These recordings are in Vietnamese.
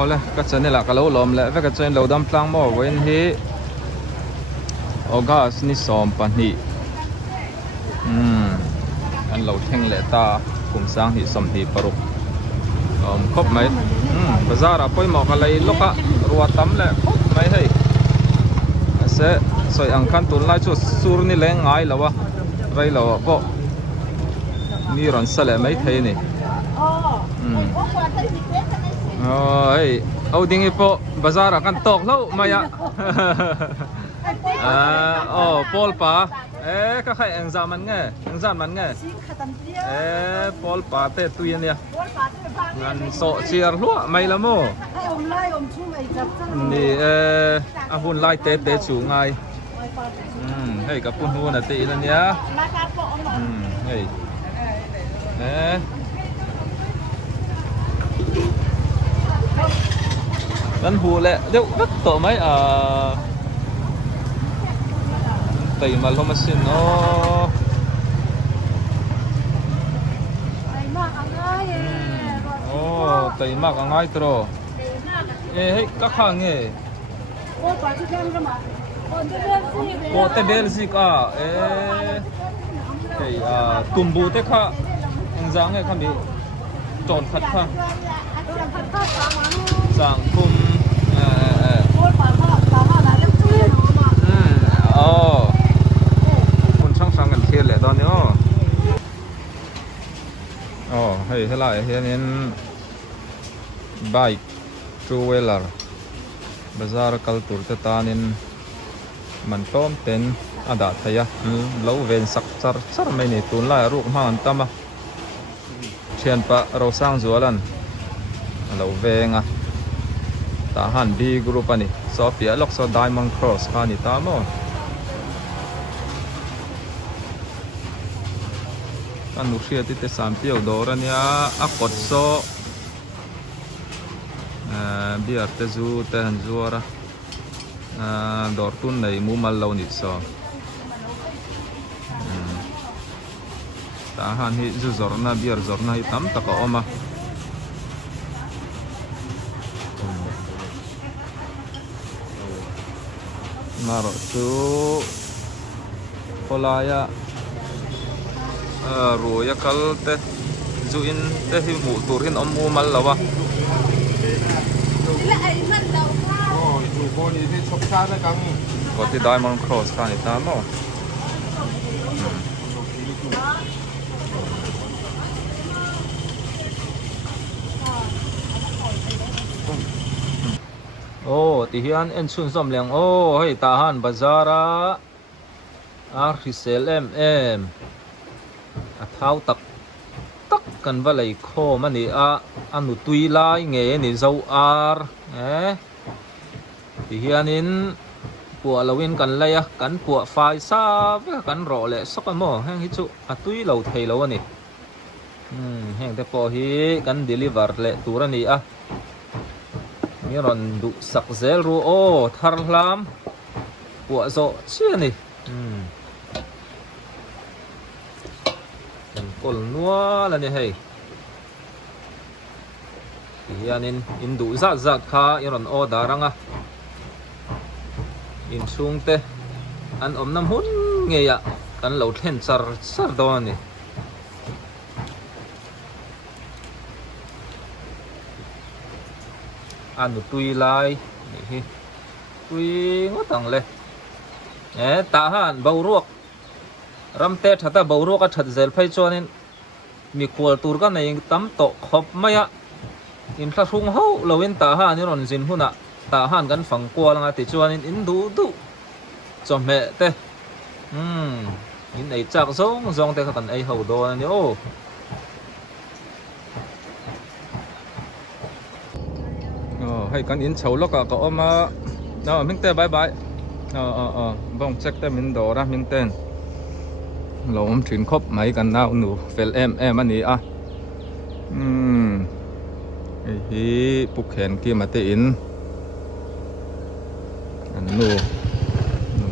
ole ka chane la ka lo lom le ve ka chen lo dam tlang mo wen hi August ni som pa ni an lo theng le ta kum sang hi som hi paruk khop mai bazar a poi mo ka lai loka ruwa tam le khop mai hei ase soi ang khan tun lai chu sur ni le ngai lawa rai lawa po ni ron sale mai thei ni ôi âu dingi po bazar a kan tok lo maya Paul pa ka khai exam man nge Paul pa te tuyen ya ngan so chiar lua mai la mo ni a hun lai te chu ngai hei ka pun hu na te in ya hei Đánh hù lẹ, đều rất tổ mấy tẩy mà không xin nó tẩy mạc ở ngay tro hết các hàng nghề cô té bel gì cả cái tùm bù té khá dáng này khăn bị tròn phật khá dạng cùngคนช่างฟังกันเทียนแหละตอนนี้เฮ้ยเท่าไหร่เฮียนี้ไบค์ทูเวลเลอร์บาซาร์คัลตูร์เตตานินมันต้มเต็นอาดาทยะเล่าเวนสักสักไม่เนี่ยตุนไล่รูปมาอันตั้มะเชียนปะเราสร้างจัวลันเล่าเวงตาหันบีกรุ๊ปนี่ซอฟต์ล็อกซอไดมอนด์ครอสขานี่ตามอันนุเชียติเตสามเปียวดอรันยาอักกดโซบีอาร์เตจูเตหันจูระดอร์ตุนในมูมัลลาวนิดโซตาหันฮิจูจอร์นาบีอาร์จอร์นาฮิตัมตะกอมาMaro tu polaya ruya kal te juin te hi mu turin mu mal lawa có thì Diamond Cross kan ni tamo thì hian en chun som leng hei ta han bazara risel a thau tak kan va lei kho mani anu tui lai nge ni zo thì hian in pu lawin kan leia kan pu fai sa ve kan ro le sok mo heng hi chu a tui lo thei lo ani heng te po hi kan deliver le turaniนี่รอนดุสักเซลรูทาร์ลามปัวโซเชี่ยนี่เป็นกลนัวแล้วนี่เฮ้ยที่อันนี้อินดูจัดค่ะนี่รอนดารังอินซุงเตอันอมน้ำหุ่นเงียกันเหลาเทนซาร์ดอนนี่อันนู้ตุยไลนี่ตุยงดตังเลยตาหันเบารวกรำเตะถ้าเบารวกก็ถัดเซลไฟจวนนี่มีขวดตูร์กันในตั้มโตขบไม่อินทรุ่งเฮาเราเว้นตาหันนี่รอนจินหุ่นตาหันกันฝังกวางติจวนนี่อินดูจอมเมะเตอินไอจากซองเตะกันไอเฮาโดนนี่ให้กันอินเฉาล็อกก็ออกมามิงเต้บายบายบ้องเช็คเต้มินโดนะมิงเต้นเราถึงครบไหมกันนะหนูเฟลอันนี้ไอ้ฮีปุกแขนกี่มาเตอินอันหนู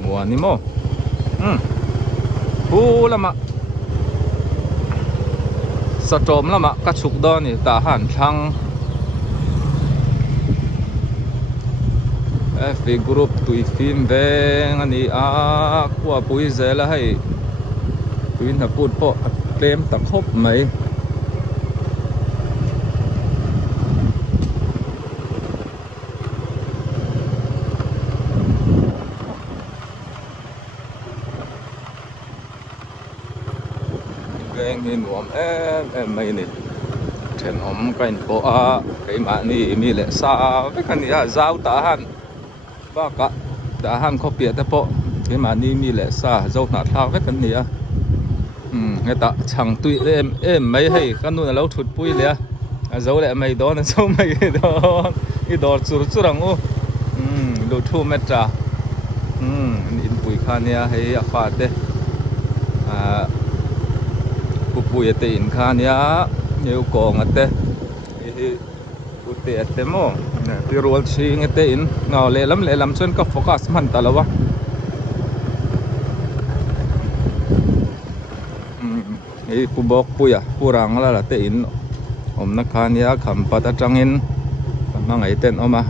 มัวนี่โมฮูละมะสะโจมละมะกระชุกดอนนี่ตาหันช่าง FV Group tui phim veng ani a kwa pui zela hai tuin ha put po tlem tak khop mai veng hi nuam em mai ni then om kain po a kai ma ni mi le sa ve kan ni a zau ta han ba ka ta han kho pia te po kai ma ni mi le sa zau na thak ve kan ni a nghe ta chẳng tụi em mấy hay cái nuôi là lâu thụt bụi lẽ dấu lại mày đó là dấu mày đó cái đó churu churu rằng ô đồ thu mét trà in bụi khan nha hay phạt đấy bụi tê in khan nha nhiều con ở đây bụi tê ở đây mò thì rồi chỉ nghe tê in nào lẽ lắm chân có focus man ta lâuไอ้ผู้บอกผู้อ่ะผู้รังแล้วล่ะเต้นนักขันยาคำปัตจังอินมาไงเต้นออกมา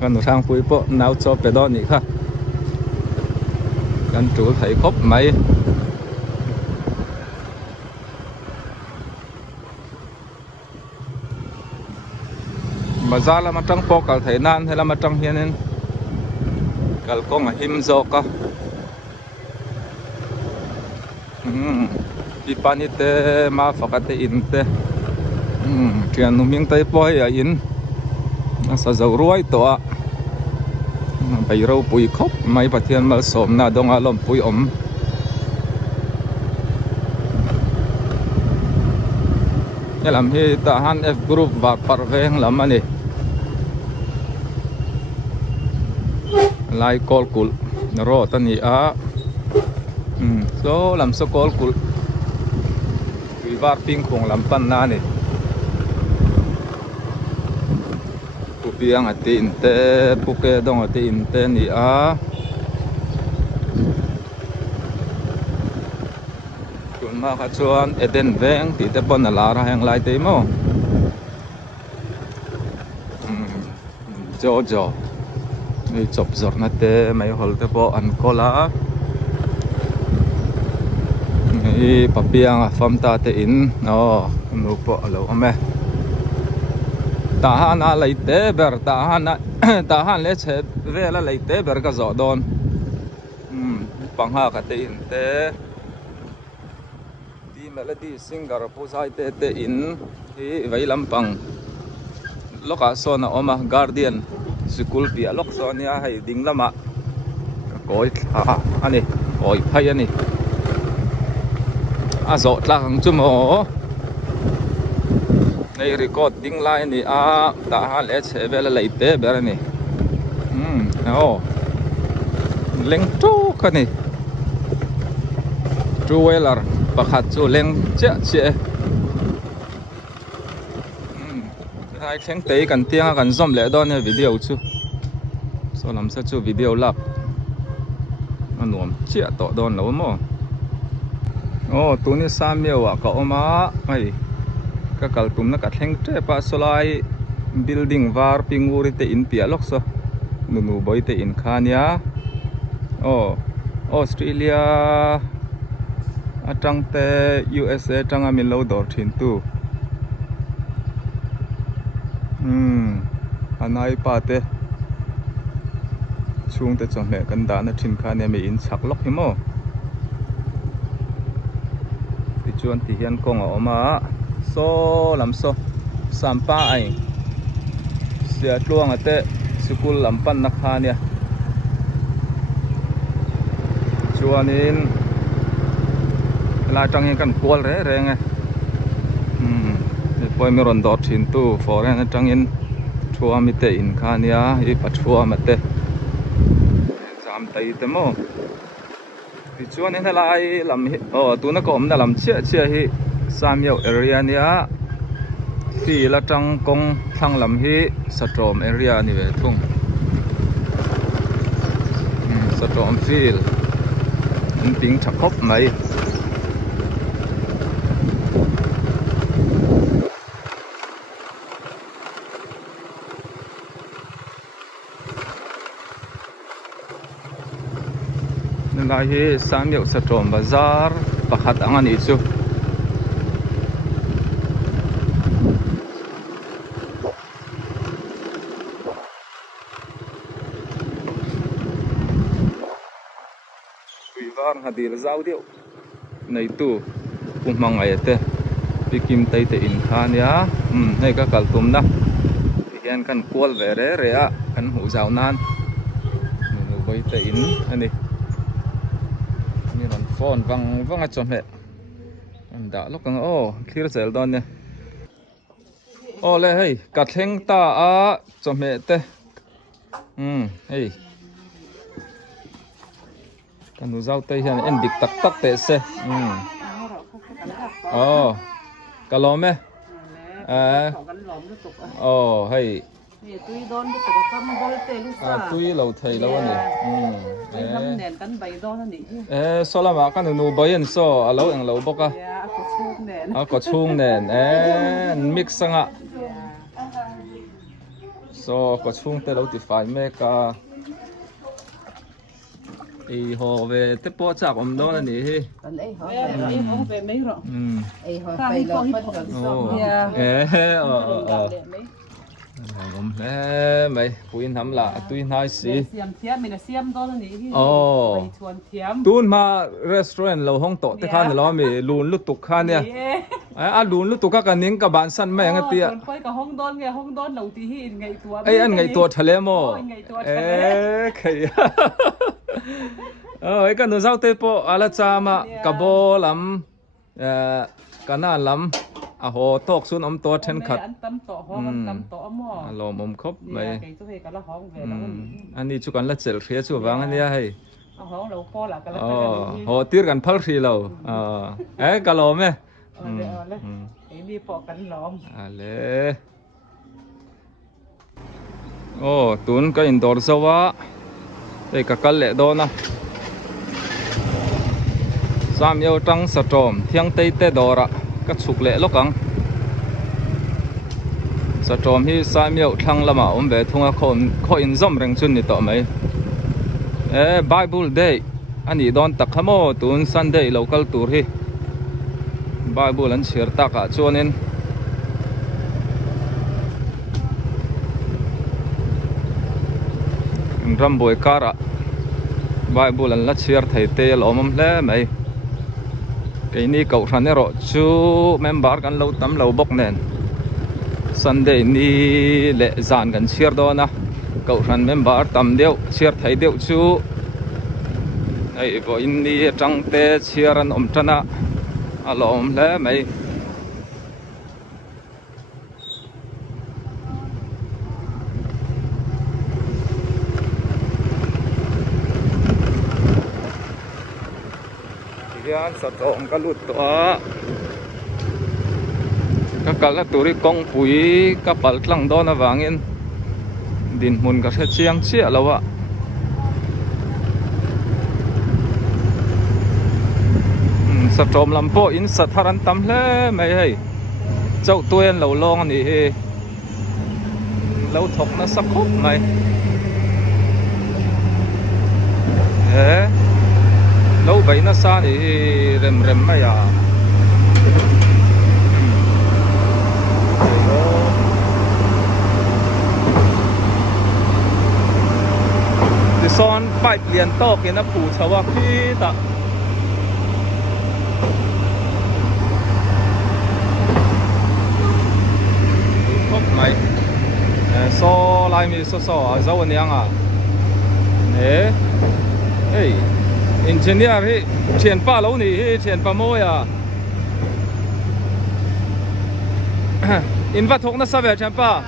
กันหนูทางผู้ปะนาวจอบไปดอนนี่ค่ะกันจูไถครบไหมมาซาละมาจังปอกกับไถนานให้ละมาจังเฮียนกัลกงหิมโซกะที่ปานิเตมาฝากเตอินเตเทียนนุ่มยังเตยปอยอินสะเจ้ารวยตัวไปเราปุยคบไม่ปะเทียนมาสมนาดงอารมณ์ปุยอมนี่ลำที่ทหาร F Group บากปารเวงลำมันนี่ไล่กอลกุลรอตันนี่โซลำสกอลกุลวิวาร์ปิงคงลำปันนานี่ผู้เพียงตินเตผู้เกดงตินเตนี่คุณมาขัดชวนเอเดนเวงที่เตปนลาระแห่งไลเตโมโจนี่จบจดนะเตไม่หลเตปอันโคลาปะเปียงฟอมตาเตอินนูปะเราแม่ทหารอะไรเตเบอร์ทหารเลชเวลอะไรเตเบอร์ก็จอดอนปังหากเตอินเตดีเมลดีสิงคโปร์ไซเตอินที่ไว้ลำปังลูกอาโซนออกมาการ์เดียนสกุลเปียลูกโซนเนี่ยให้ดิ่งละมาโอยอันนี้โอยไพ่อันนี้อาโซตลังจุ่มในรีคอร์ดดิ้งไลน์นี่ทหารเลชเวลอะไรเตเบอร์นี่เล็งจูกันนี่จูเวลาร์ประคัดจูเล็งเจ๊ไอ้เข่งเตะกันเตี้ยกันซ่อมเละดอนเนี่ยวิดีโอชูโซลัมซะชูวิดีโอลับมันหนุ่มเจ๊ต่อดอนแล้วมั้งตัวนี้สามเมียวก็ออกมาไอ้ก็กลตุ่มนักแข่งเทปะสลาย building วาร์ปิงวูริเตอินเปียล็อกซะนูบอยเตอินคานียออสเตรเลียจังเต USA จังอามินโลดอร์ทินตูอันไหนป้าเตช่วงเตจังเมกันดานทินคานียมีอินชักล็อกหิมอจวนที่เห็นกงออกมาโซ่ลำโซ่สัมป้าไอเสียดลวงเตะสกุลลำปันนักฮาเนี่ยจวนนี้ลายจังยังกันกวลแรงไงพอยมีรอนดอดหินตู้ฟอร์เรนจังยินชัวมิเตอินคาเนี่ยอีปัจชัวมาเตะจามไตเตโมที่ชวนนี่อะไรลำตัวนักอมนั่นลำเชี่ยฮีสามยาวเอเรียเนี่ยที่ละจังกงทั้งลำฮีสตรอมเอเรียนี่เวทุ่งสตรอมฟิลมันติ้งฉักคบไหม Nalai hi Samiu Satrom Bazar pakhat angani chu Kuivar hadil zau deu nei tu kumang ayate pikim tai te in khan ya nei ka kaltum na hian kan kual ve re re a kan hu zau nan nu bai te in ani ni ran phone wang a chome an da lokang o clear zel don ne o le hei ka thleng ta a chome te hei kan hu zau te hian en dik tak tak te se kalome hei tui lo thei lo ani solama kan nu bayan so alo ang lo boka ko chung nen mix sanga so ko chung te lo ti fai me ka ho về tiếp po chạc om đó là nè hi ho về mấy rồi phải lo om nè mày quên thắm là tuy hai xí tuôn mà restaurant lâu hong tổ thế khan lo mày lùn lút tục khan nè lùn lút tục các anh nín các bạn săn mày nghe tia hong đón lâu tí hi ngày tua anh ngày tua thề mò khay cái nó giao tế po ala cha mà cabo lắm cana lắm hồ tóc xuống ấm to trên khát lom ấm khóc mày anh đi chú cần là chèl phía chú vàng anh đi hay hồ tiết cần phật phi lâu cái lom ấy đi po cần lom lệ tuấn cái indoor sao á đây cả cái lệ đó nè Sam yêu trăng sờ trộm thiêng tây tê đỏ ra các chục lệ lúc căng sờ trộm hi Sam yêu thăng là mà về thung khó in zoom rèn chun ni tọ mấy Bible day anh đi đón tắc hamo tuần Sunday local tour hi Bible anh share tắc à cho nên ram boy kara Bible anh là share thầy tê lom lẽ mấy cái này cậu thằng này rồi chú memberกันlâu tắm lâu bốc nền Sunday ni lệ dànกันshare đó na cậu thằng member tắm điệu share thấy điệu chú ấy vô in ni trăng tê share anh chana alom lẽ mấy yan sa toong kaluto kakala turi kong pui kapal tlang do na wangin din mun ka chiang chia lawa sa tom lampo in sa tharan tam hle mai hei chau tuen lo long ani he lo thok na sa khop mai lâu vậy nó xa thì rem rem mày à thì son bạch liền to cái nó phủ sầu à khi ta khóc mày so lại mi so ở dấu anh à nè hey engineer hi thian pa lo ni hi thian pa moi à in va thok na sa ve thian pa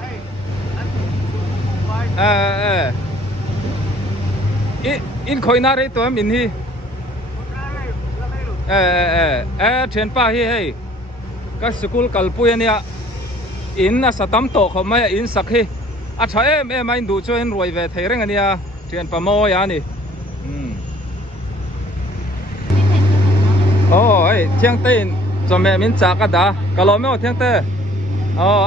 in khoi na re to min hi thian pa hi hey ka school kalpui ania in na satam to khomai in sakhi a tha em ai du cho en roi ve thei reng ania thian pa moi à ni ấy thiêng tên cho mẹ mình trả cả đã cả lò mèo thiêng tên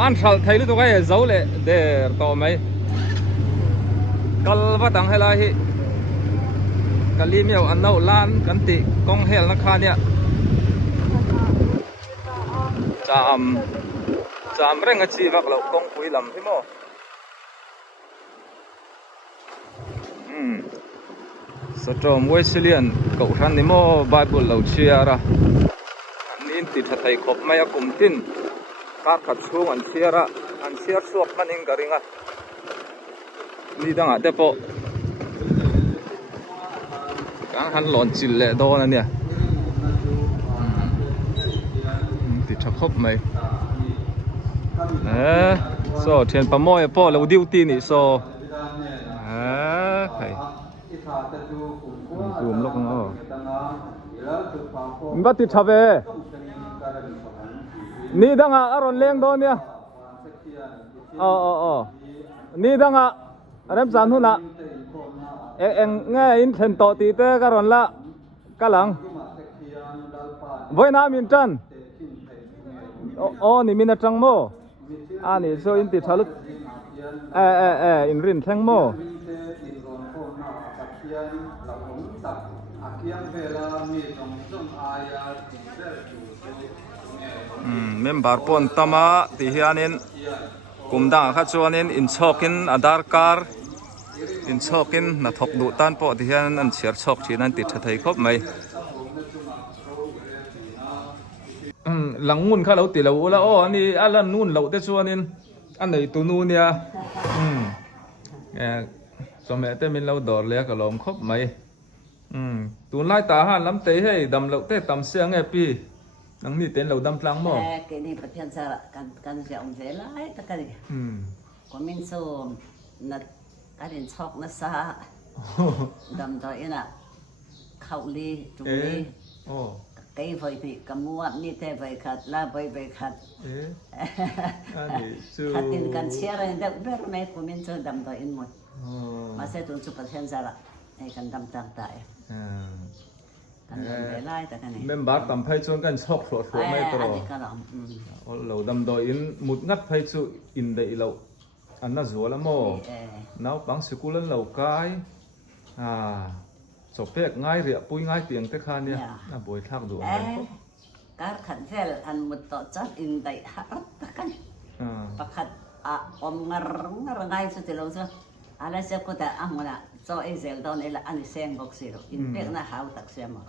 ăn sալ thấy lúc cái dấu lệ để tao mấy cal vắt đằng hay là hi กะลีเมียวอันเนาล้านกันติกองเฮลราคาเนี่ยจามเร่งอาชีพเรากองปุยลำที่โมสตรอมเวสเลียนกับท่านนิโมไบเบิลเราเชียระนี่ติดไทยครบไม่กุมตินการขัดช่วงอันเชียระอันเชียร์สวกมันอิงกะริงอ่ะนี่ดังอ่ะเดปโการหันหลอนจิลเล่โดนนั่นเนี่ยติดชักครบไหมโซ่เทียนปะโมยพ่อเราดิวตีนี่โซ่ใครซูมลงอ๋อมันติดทับเอนี่ดังอ่ะอารอนเลี้ยงโดนเนี่ยอ๋อนี่ดังอ่ะเริ่มสานหุ่นอ่ะเอ็งง่ายอินเทนโตตีเตะกันรอนละกะหลังไว้น้ำมินจันอ๋อนี่มินจังโมนี่โซอินติดทะลุอินรินแทงโมเมมบาร์ปอนตมาที่เฮียนินกุมดังขัดชวนินอินชอกินอดาร์การอินชอกินนัทกดูตันปอที่เฮียนันเชียร์ชอกที่นั่นติดไทยครบไหมหลังมุ่นข้าเราติดเราแล้วอ๋ออันนี้อันนั้นนู่นเราแต่ชวนินอันไหนตัวนู่นเนี่ยสมัยแต่เป็นเราดอดเลี้ยกับลมครบไหมตัวไล่ตาหันล้ำเตะให้ดำเราเตะตำเสียงไงพี่นังนี่เต้นเราดำพลังมั้งcái này phát hiện ra can sẽ ông dễ lại tất cả này có mình số là cái điện chọc nó xa đầm rồi nè khẩu ly trung ly cái vậy thì cầm mua như thế vậy khát la vậy khát khát tiền can xe rồi đâu biết mấy của mình số đầm rồi in một mà sẽ tốn chụp phát hiện ra là này can đầm tăng tạiเมมบาร์ตั้มไพ่ชวนกันชอบโผล่ไม่ตลอดเราดำโดยอินมุดงัดไพ่ชูอินเดียเราอันน่าจัวละโมน้าวปังสกุลเรากายจบเพียกง่ายเรียปุยง่ายเตียงแต่ข้าเนี่ยน่าบวยทักดูการขันเซลอันมุดต่อจัดอินเดียฮัตตะกันประคัดอมงรง่ายสุดที่เราเจออะไรเสียก็แต่อ่างมันโซ่เอเซลตอนนี้ละอันนี้เซงบอกสิเราอินเปียกน่าหาวตักเสียมั้ง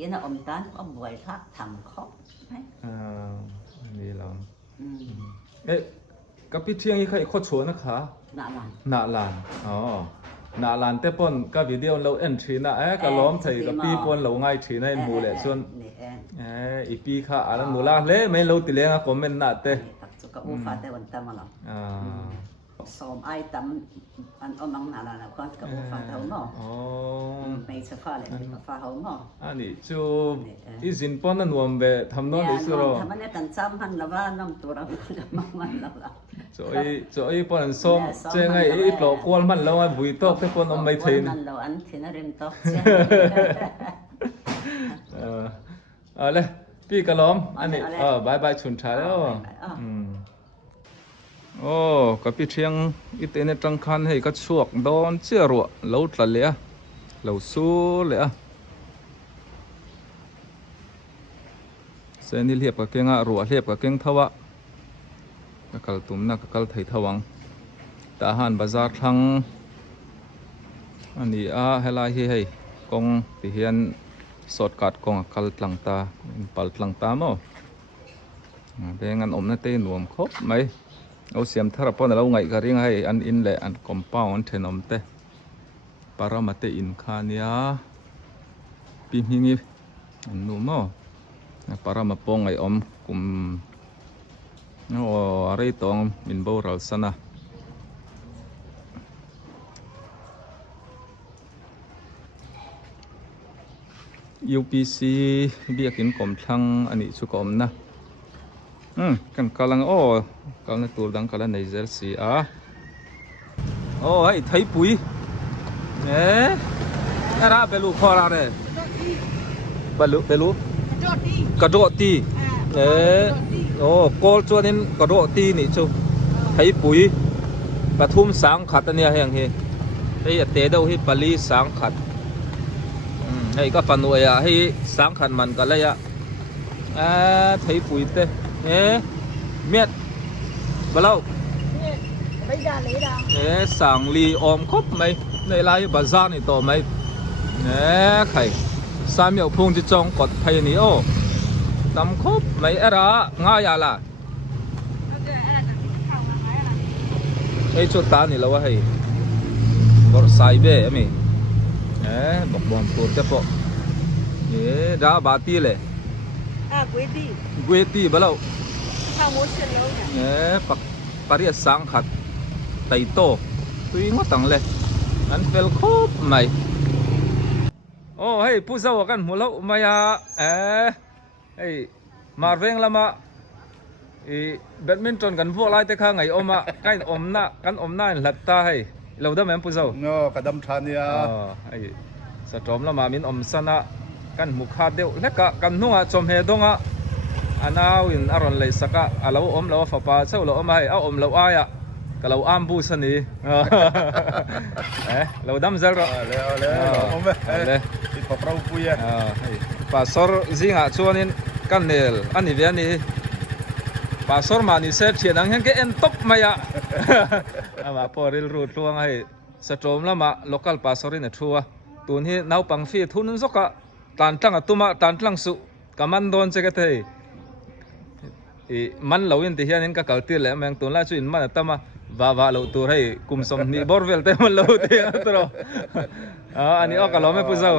อินน่ะอมตันอมบวยทักทำครบนี่เรากับพี่เที่ยงอีกใครโคตรชวนนะคะหนาลานหนาลานแต่ปนกับวิดีโอเราเอ็นทีน่ะก็ล้อมไทยกับพี่ปนเราง่ายทีน่ะหมู่แหละส่วนอีปีค่ะอันนั้นหนูล่ะเล่ไม่เราติเลี้ยงก็ไม่น่าเตะก็อุฟาเตวันตามาหรอสอมไอตำอันอมังนาลานะก็กับฟ้าเท่าหม้อไม่สฟ้าเลยฟ้าเท่าหม้ออันนี้จูอีจินปอนนั่นรวมเบทำโน่นดิสุโรทำมันเนี่ยกันซ้ำพันละว่าน้ำตัวเราจะมันละจอยปอนส้มเจงไงอีปลอกวนมันแล้วบุยโต๊ะที่ปอนอมไม่ทิ้งนั่นเราอันที่นั่นเริ่มโต๊ะเลยพี่กระล้อมอันนี้บายชุนชาแล้วโอ้กับพี่เชียงอีเตนจังคันให้ก็ชวกโดนเชื่อรัวเราตะเลียเราสู้เลยเส้นนี้เรียบกับเก่งรัวเรียบกับเก่งทว่ากัลตุ่มนักกัลไทยทวังตาหันบาซาร์ทั้งอันนี้เฮลาให้กองที่เห็นสดกัดกองกัลตังตาปัลตังตาโม่เป็นงานอมนั่นเต้นรวมครบไหมเอาเสียมทาร์ปอนเราไงก็เรียกให้อันอินเล่อันคอมเป้าอันเทนอมเตปารามาเตอินคาเนียปีมิงิอันนู้มั้งปารามาปองไออมกุมโอ้อะไรตองมินโบราลสนะUPC เบียกินกลมทั้งอันนี้ชุกอมนะกันกำลังกำลังตัวดังกำลังในเซลซีไอ้ไทยปุ๋ยน่าเบลูคอราเร่เบลูกระโดดตีโกลจวนินกระโดดตีนี่ชูไทยปุ๋ยปทุมสังขัดเนี่ยเฮงไอ้เตะเดาให้ปลีสังขัด hay các phần nuôi à hay sáng khăn mặn cả lấy à thấy bụi tê miết bao lâu bây giờ lấy đâu sáng ly ôm khóc mày này lại bazaar này tổ mày khai sam miệu phung chỉ trong cột phay ní ô tắm khóc mày ra ngay à là ấy chút ta này lâu hay có sai bê em bọc bom tuột tiếp bộ ra bà ti lệ quê ti bao lâu bạc Paris sáng khát tay to tuy ngót tăng lệ anh phèn khốp mày ô hey pu dâu kan mua lâu mày à hey Marveng lama badminton kan vuông lại tới khang ngày ôm à cái ôm na lật ta hay lâu đó em pu dâu no kadam thania hey sa trom lama min om sana kan mukha deu leka kan nuwa chom he donga anau in aron lei saka alo om lo fa pa chau lo om ai a om lo aya ka lo am bu sani lo dam zel ro le pa prau puya pasor zinga chuanin kan nel ani viani pasor mani se thian ang heng ke en top maya ama poril ru tuang ai sa trom lama local pasorin thua tun hi nau pang fi thun zoka tan tlang atuma tan tlang su kaman don che ka thei man lo in ti hian in ka kalti le mang tun la chu in man tama va lo tur hei kum som ni borvel te man lo te atro ani o ka lo me pu zau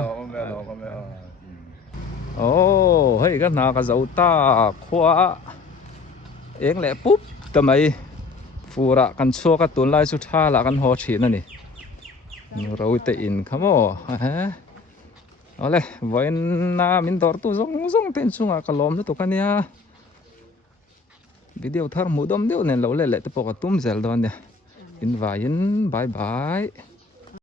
oh hei ka na ka zau ta khwa eng le pup tamai fura kan chu ka tun lai chu tha la kan ho thin ani ni ro te in khamo ole voin na min dor tu zong ten chunga kalom tu kania video thar mudom deu nen lo le te poka tum zel don ne in vain bye bye